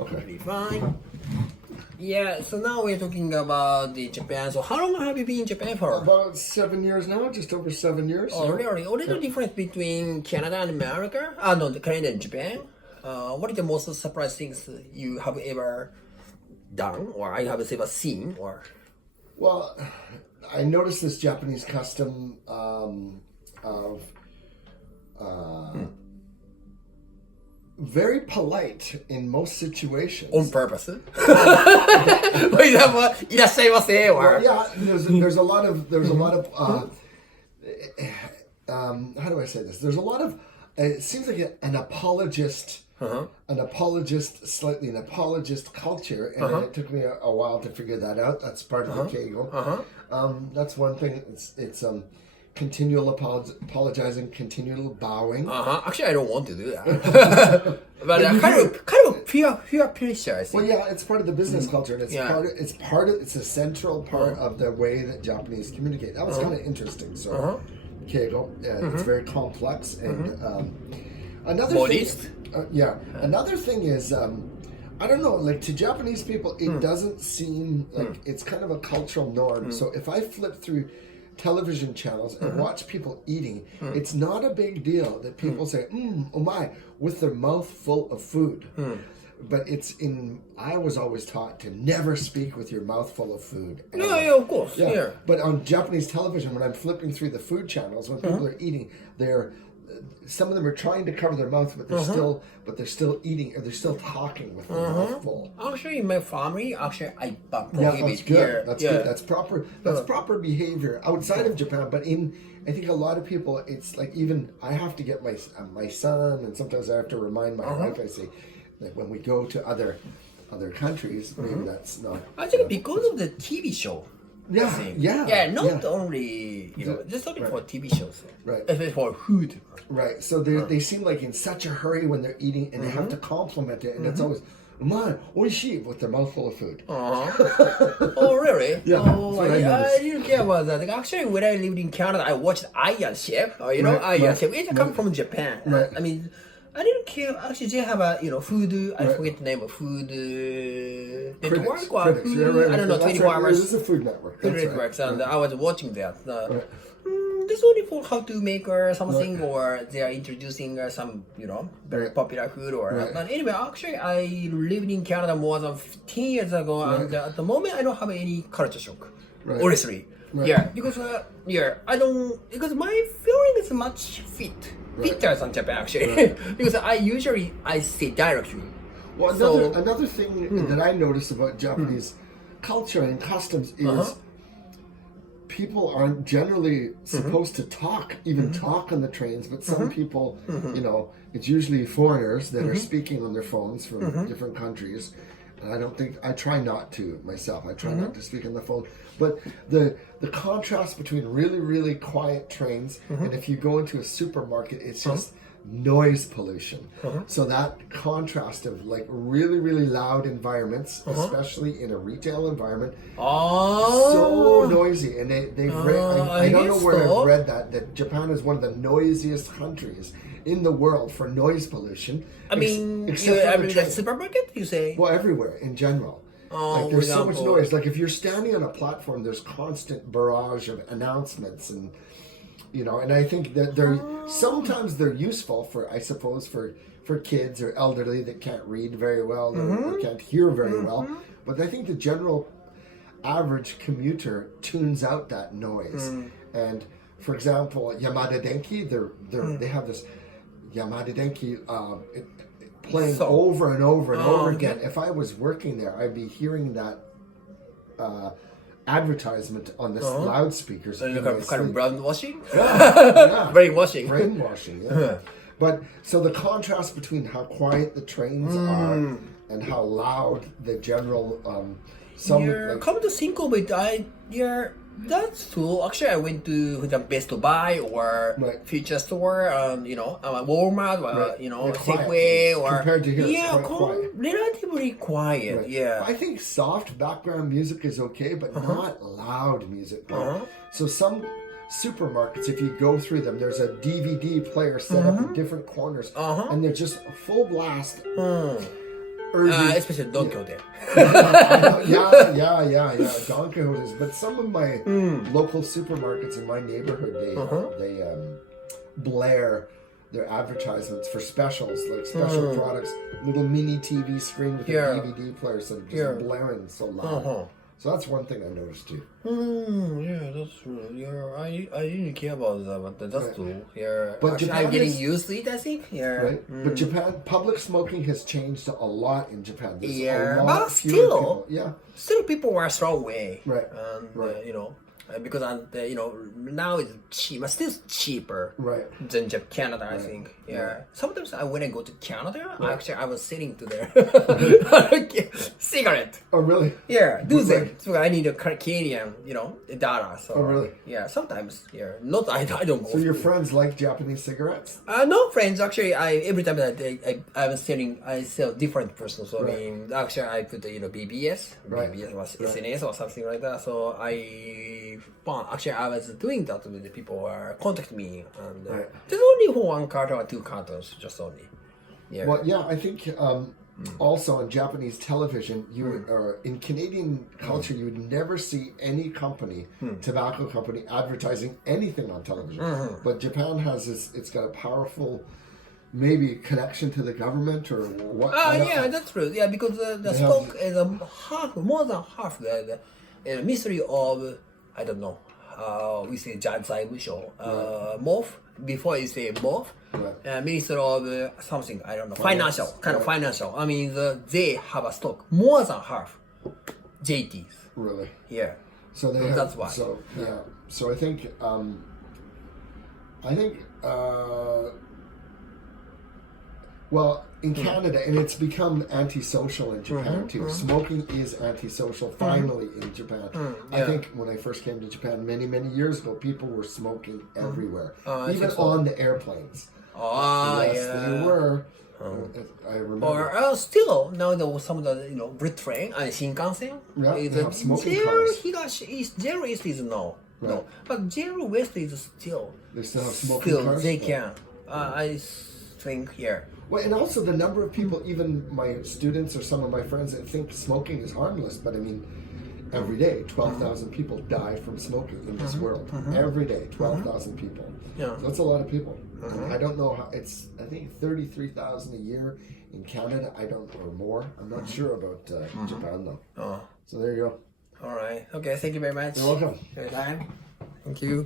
Okay. Be fine. Yeah, so now we're talking about the Japan. So how long have you been in Japan for? About 7 years now, just over 7 years. Oh, really? What is the difference between Canada and America? No, Canada and Japan. What are the most surprising things you have ever done, or I have ever seen, or? Well, I noticed this Japanese custom of very polite in most situations. On purpose? For example, いらっしゃいませ or? Well, yeah, there's a lot of how do I say this? There's a lot of it seems like an apologist. An apologist culture, and it took me a while to figure that out. That's part of the Kegel. That's one thing. It's continual apologizing, continual bowing. Actually, I don't want to do that. But kind of peer pressure, I think. Well, yeah, it's part of the business culture, and it's a central part of the way that Japanese communicate. That was kind of interesting. So, Kegel, it's very complex, and another Modest. thing. Another thing is, I don't know, like to Japanese people, it doesn't seem like it's kind of a cultural norm. So if I flip through television channels and watch people eating, it's not a big deal that people say, oh my, with their mouth full of food. But I was always taught to never speak with your mouth full of food. Yeah, of course. Yeah. But on Japanese television, when I'm flipping through the food channels, when people are eating, some of them are trying to cover their mouth, but they're still eating, or they're still talking with their mouth full. Actually, in my family, I prohibit. Yeah, that's good. Here. That's good. That's proper. That's proper behavior outside of Japan. But I think a lot of people, it's like even I have to get my son, and sometimes I have to remind my wife. I say, like when we go to other countries, maybe that's not. Actually, because of the TV show. Not only just only for TV shows, right? Especially for food, right? So they seem like in such a hurry when they're eating, and they have to compliment it, and it's always "man, oishii" with their mouth full of food. Oh, really? Yeah. I didn't care about that. Like, actually, when I lived in Canada, I watched Iron Chef. Iron Chef. It comes from Japan. Right. I mean, I didn't care. Actually, they have a food. I forget the name of food network or Critics. food. I don't know. 24 hours. This is a food network. Food networks, and I was watching that. This only for how to make something, or they are introducing some very popular food or. But anyway, actually, I lived in Canada more than 15 years ago, and at the moment, I don't have any culture shock. Honestly, because I don't because my feeling is much fitter than Japan actually, because I say directly. Well, another thing that I notice about Japanese culture and customs is people aren't generally supposed to talk on the trains, but some people, it's usually foreigners that are speaking on their phones from different countries. And I try not to myself. I try not to speak on the phone. But the contrast between really, really quiet trains and if you go into a supermarket, it's just noise pollution. So that contrast of like really, really loud environments, especially in a retail environment, so noisy. And I don't know where I've read that Japan is one of the noisiest countries in the world for noise pollution. I mean, the supermarket, you say? Well, everywhere in general. Like there's so much noise. Like if you're standing on a platform, there's constant barrage of announcements, and and I think that sometimes they're useful for, I suppose, for kids or elderly that can't read very well or can't hear very well. But I think the general average commuter tunes out that noise. And for example, Yamada Denki, they have this Yamada Denki playing over and over and over again. If I was working there, I'd be hearing that advertisement on this loudspeakers. So kind of brainwashing? Yeah. Brainwashing. Yeah. But so the contrast between how quiet the trains are and how loud the general come to think of it, that's true. Actually, I went to Best Buy or Future Store, Walmart, Safeway, or compared to here, it's quite quiet. Relatively quiet. Right. Yeah. I think soft background music is okay, but not loud music. So some supermarkets, if you go through them, there's a DVD player set up in different corners, and they're just full blast. especially Don Quixote. yeah. Don Quixote's. But some of my local supermarkets in my neighborhood, they blare their advertisements for specials, like special products, little mini TV screen with a DVD player, so just blaring so loud. So that's one thing I noticed too. Yeah, that's true. Yeah, I didn't care about that, but that's true. Yeah, But actually, Japan I'm getting is- used to it, I think. Yeah. Right? But Japan, public smoking has changed a lot in Japan. There's Yeah, a lot but fewer still- people. Yeah. Still, people were strong way. Right, And, right. because now it's cheap, but still cheaper. Right. Than Canada, I think. Yeah. Sometimes when I go to Canada, actually I was sitting to there. Cigarette. Oh, really? Yeah, do Right. that. So I need a Canadian, dollar. So, Oh, really? Yeah, sometimes. Yeah, not I don't go. So your friends like Japanese cigarettes? No friends. Actually, every time that I'm selling, I sell different persons. So Right. I mean, actually, I put BBS, Right. BBS was Right. SNS or something like that. So I found actually I was doing that with the people who contact me, and Right. there's only for one carton or two cartons, just only. Yeah. Well, yeah, I think also on Japanese television, or in Canadian culture, you would never see any company, tobacco company, advertising anything on television. But Japan has this; it's got a powerful, maybe connection to the government or what. I don't Yeah, know. that's true. Yeah, because the They stock is more than half the mystery of, I don't know, we say 財務省, MOF, before you say MOF, Right. Minister of something, I don't know, financial, kind of financial. I mean, they have a stock more than half JTs. Really. Yeah. So they So have, that's why. So yeah. So I think well, in Canada, and it's become antisocial in Japan too. Smoking is antisocial finally in Japan. I Yeah. think when I first came to Japan many years ago, people were smoking everywhere, I even think so. on the airplanes. Yes, Yeah. they were. I remember. Or still, now there was some of the, bullet train and Shinkansen. Yeah, is they have smoking zero cars. Higashi is zero east is no. Right. No. But zero west is still. They still have smoking cars? They can. I think here. Well, and also the number of people, even my students or some of my friends, that think smoking is harmless. But I mean, every day, 12,000 people die from smoking in this world. Every day, 12,000 people. Yeah. So that's a lot of people. And I don't know how it's. I think 33,000 a year in Canada. I don't know, or more. I'm not sure about Japan though. Oh. So there you go. All right. Okay. Thank you very much. You're welcome. For your time. Thank you.